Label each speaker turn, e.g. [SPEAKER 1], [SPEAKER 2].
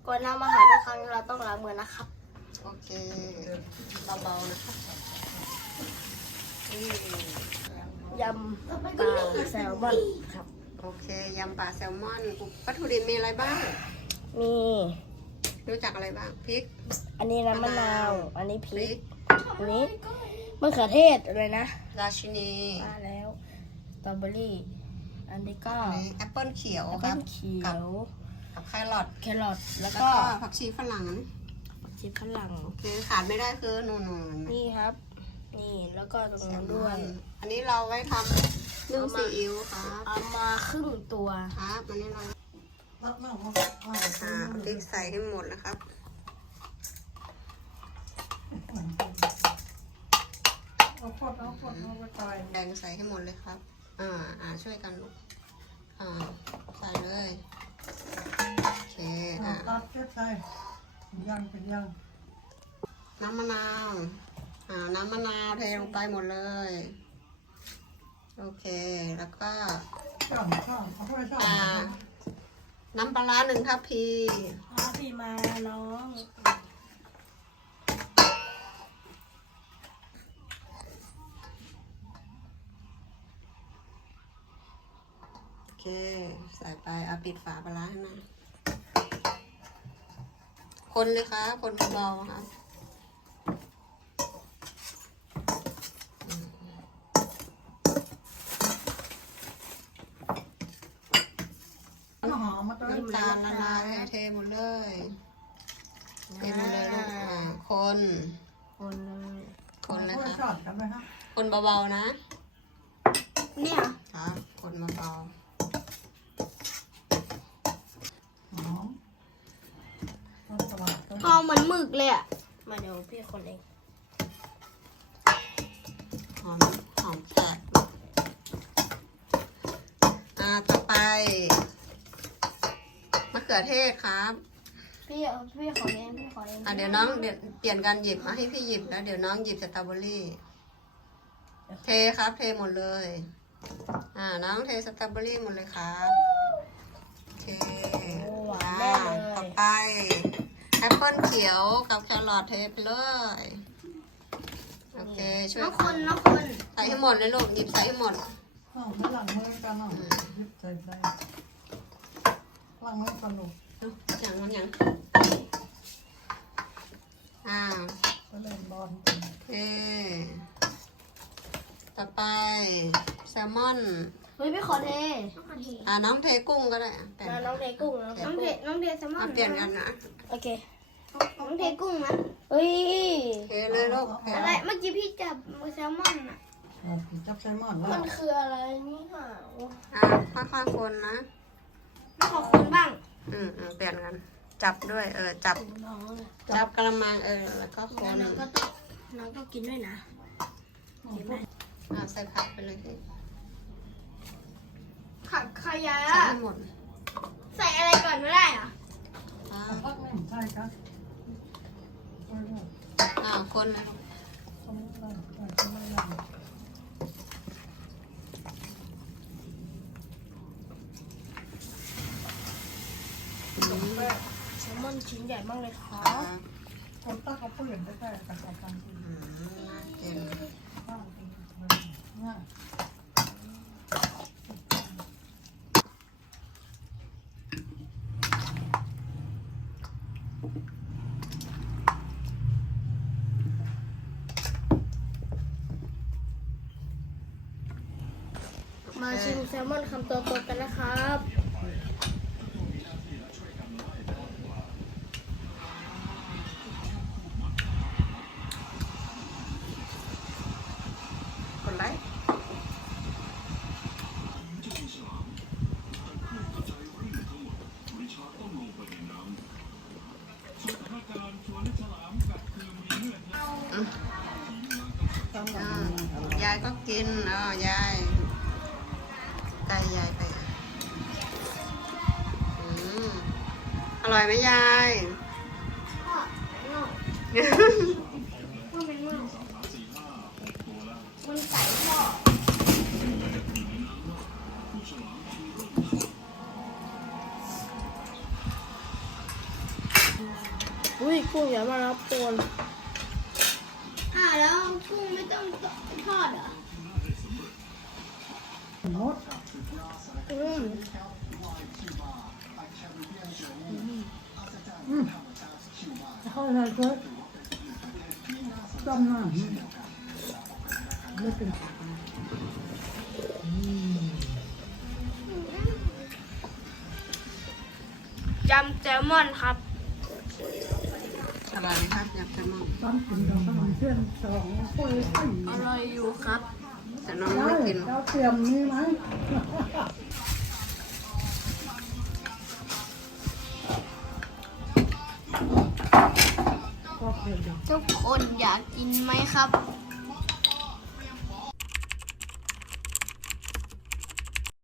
[SPEAKER 1] ก่อนนำอาหารทุกครั้งเราต้องล้างมือนะครับ
[SPEAKER 2] โอเคเบาๆนะครับ
[SPEAKER 1] ยำปลาแซลมอนครับ
[SPEAKER 2] โอเคยำปลาแซลมอนวัตถุดิบมีอะไรบ้าง
[SPEAKER 1] มี
[SPEAKER 2] รู้จักอะไรบ้างพริก
[SPEAKER 1] อันนี้น้ำมะนาวอันนี้พริกอันนี้มะเขือเทศอะไรนะ
[SPEAKER 2] ราชินี
[SPEAKER 1] มาแล้วสตรอเบอรี่อันนี้ก็
[SPEAKER 2] แอปเปิ้ลเขียว
[SPEAKER 1] แอปเปิ้ลเขียว
[SPEAKER 2] กับแครอท
[SPEAKER 1] แล้วก็
[SPEAKER 2] ผักชีฝรั่ง
[SPEAKER 1] ผักชีฝรั่ง
[SPEAKER 2] โอเคขาดไม่ได้คือนูน
[SPEAKER 1] นี่ครับนี่แล้วก็ตรงนี้ด้วย
[SPEAKER 2] อันนี้เราไว้ทำนึ่งซีอิ๊วครับ
[SPEAKER 1] เอามาครึ่งตัว
[SPEAKER 2] ครับอันนี้เราพริกใส่ให้หมดนะครับแดงใส่ให้หมดเลยครับช่วยกันลูกใส่เลยโอเคน้ำมะนาวน้ำมะนาวเทลงไปหมดเลยโอเคแล้วก็น้ำปลา1 ทัพพี
[SPEAKER 1] มาน้อง
[SPEAKER 2] โอเคใส่ไปปิดฝาปลาให้หน่อยคนเลยครับคนเบาๆครับน้ำตาลละลายเทหมดเลยคนเลยครับคนเบาๆนะ
[SPEAKER 1] เนี่ย
[SPEAKER 2] ครับคนเบา
[SPEAKER 1] พอเหมือนหมึกเลยอ่ะมาเดี๋ยวพี่คนเอง
[SPEAKER 2] หอมแขกต่อไปมะเขือเทศครับ
[SPEAKER 1] พี่ขอเอง
[SPEAKER 2] เดี๋ยวน้องเปลี่ยนกันหยิบให้พี่หยิบแล้วเดี๋ยวน้องหยิบสตรอเบอรี่เทครับเทหมดเลยน้องเทสตรอเบอรี่หมดเลยครับโอเคต่อไปแอปเปิ้ลเขียวกับแครอทเทไปเลยโอเคช่วย
[SPEAKER 1] น้องคน
[SPEAKER 2] ใส่ให้หมดเลยลูกหยิบใส่ให้หมด
[SPEAKER 3] ไม่หลังมือกันหรอยิบใส่หลังมือกันลูก
[SPEAKER 2] อย่างก็
[SPEAKER 3] เล่นบอล
[SPEAKER 2] โอเคต่อไปแซลมอน
[SPEAKER 1] เฮ้ยพี่ขอเท
[SPEAKER 2] น้องเทกุ้งก็ได้
[SPEAKER 1] น้องเทกุ้งน้องเทแซลมอน
[SPEAKER 2] เปลี่ยนกันนะ
[SPEAKER 1] โอเคน้องเทกุ้งนะเฮ้ย
[SPEAKER 2] เทเลยลูก
[SPEAKER 1] อะไรเมื่อกี้พี่จับแซลมอนอ่ะ
[SPEAKER 3] จับแซลมอน
[SPEAKER 1] มันคืออะไรนี่ค่ะ
[SPEAKER 2] ค่อยๆคนนะ
[SPEAKER 1] ไม่ขอคนบ้าง
[SPEAKER 2] เปลี่ยนกันจับด้วยจับกระมังแล้วก็คน
[SPEAKER 1] น้องก็กินด้วยนะ
[SPEAKER 2] ใส่ผักไปเลยสิ
[SPEAKER 1] ผักขยะ
[SPEAKER 2] ใส่หมด
[SPEAKER 1] ใส่อะไรก่อนไม่ได้อ่ะ
[SPEAKER 3] ผักไม่ใช่ครับ
[SPEAKER 2] คนเลย
[SPEAKER 1] แซลมอนชิ้นใหญ่มากเลยครับ
[SPEAKER 3] คนตั้งเขาเปลี่ยนได้แต่กระสอบตังค์
[SPEAKER 1] มาชิมแซลมอนคำโตๆกันนะครับ
[SPEAKER 2] กดไลค์ยายก็กินยายไก่ยายไปอร่อยไหมยาย
[SPEAKER 1] มันไก่ทอดอุ้ยกุ้งอย่ามารับตัว
[SPEAKER 4] แล้วกุ้งไม่ต้องทอดเหรอ
[SPEAKER 3] หมด เข้าใจก็จำหน้าไม่เป็น
[SPEAKER 1] ยำแซลมอนครับ
[SPEAKER 2] อร่อยไหมครับยำแซลมอน
[SPEAKER 3] ตอนกินเราขนมเส้นสองคน
[SPEAKER 1] อร่อยอยู่ครับ
[SPEAKER 2] แต่น้อง
[SPEAKER 3] ได้
[SPEAKER 2] ไม่กิน
[SPEAKER 3] เราเตรียมนี่ไหม ก็เตรียม
[SPEAKER 4] ทุกคนอยากกินไหมครับ